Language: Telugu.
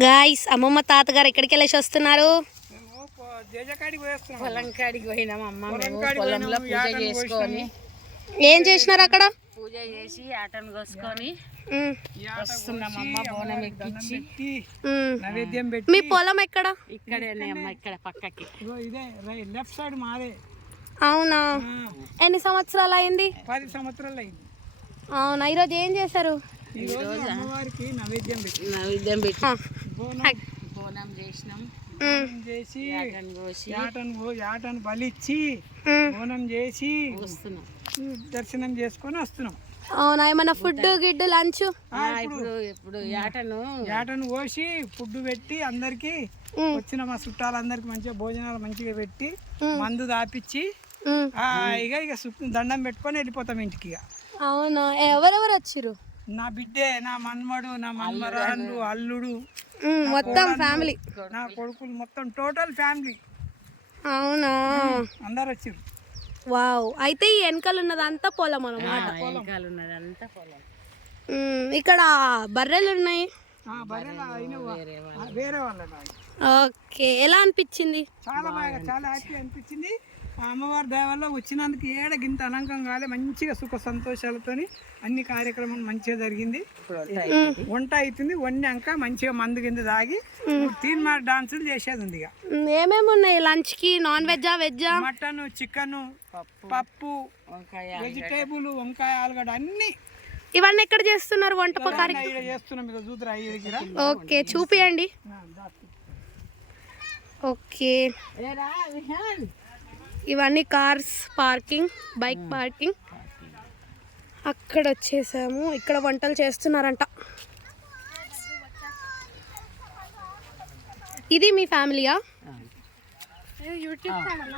గాయ్స్ అమ్మమ్మ తాతగారు ఎక్కడికి వెళ్ళేసి వస్తున్నారు? పొలం కాడికి పోయినాం అమ్మ. పొలంలో పూజ చేసుకొని ఏం చేసినారు అక్కడ? పూజ చేసి ఆటను కోసుకొని వస్తున్నాం అమ్మ. బోనం ఎక్కించి నైవేద్యం పెట్టి. మీ పొలం ఎక్కడ? ఇక్కడేనే అమ్మ, ఇక్కడ పక్కకి. ఇదే లెఫ్ట్ సైడ్ మాదే. అవునా, ఎన్ని సంవత్సరాలు అయింది? 10 సంవత్సరాలు అయింది. అవునా, ఈరోజు ఏం చేశారు? ఈరోజు అమ్మవారికి నైవేద్యం పెట్టి బోనం చేసినాం. చేసి ఆటను కోసి యాటను బలిచ్చి బోనం చేసి వస్తున్నాం, దర్శనం చేసుకొని వస్తున్నాం. అవునా, ఏమన్నా ఫుడ్ గిడ్డు లంచ్? ఇప్పుడు యాటను కోసి ఫుడ్ పెట్టి అందరికి వచ్చిన మా చుట్టాలందరికి మంచిగా భోజనాలు మంచిగా పెట్టి మందు దాపిచ్చి ఇక దండం పెట్టుకొని వెళ్ళిపోతాం ఇంటికి. అవునా, ఎవరెవరు వచ్చిర్రు? నా బిడ్డే, నా మన్మడు, నా మన్మరాళ్ళు, అల్లుడు, మొత్తం ఫ్యామిలీ, నా కొడుకులు, మొత్తం టోటల్ ఫ్యామిలీ. అవునా, అందరు వచ్చారు. వావ్. అయితే ఈ వెనకాల ఉన్నదంతా పొలం అన్నమాట. ఇక్కడ బర్రెలు ఉన్నాయి. వేరే వాళ్ళ. ఓకే, ఎలా అనిపించింది? చాలా బాగా, చాలా హ్యాపీ అనిపించింది. అమ్మవారి దయ వల్ల వచ్చినందుకు గింత అనంకం కాలే, మంచిగా సుఖ సంతోషాలతోని అన్ని కార్యక్రమాలు మంచిగా జరిగింది. వంట అవుతుంది, వండాక మంచిగా మందు కింద తాగి తీన్మార్ డాన్సులు చేసేది ఉంది. ఏమేమి ఉన్నాయి లంచ్ కి? నాన్ వెజ్జా, వెజ్జా? మటన్, చికెన్, పప్పు, వెజిటేబుల్, వంకాయ, ఆలుగడ్డ అన్ని. ఇవన్నీ ఎక్కడ చేస్తున్నారు వంట ప్రకారం? చేస్తున్నాం ఇక చూద్దరా దగ్గర. ఓకే, చూపియండి. ఓకే, ఇవన్నీ కార్స్ పార్కింగ్, బైక్ పార్కింగ్. అక్కడ వచ్చేసాము, ఇక్కడ వంటలు చేస్తున్నారంట. ఇది మీ ఫ్యామిలీయా? YouTube channel.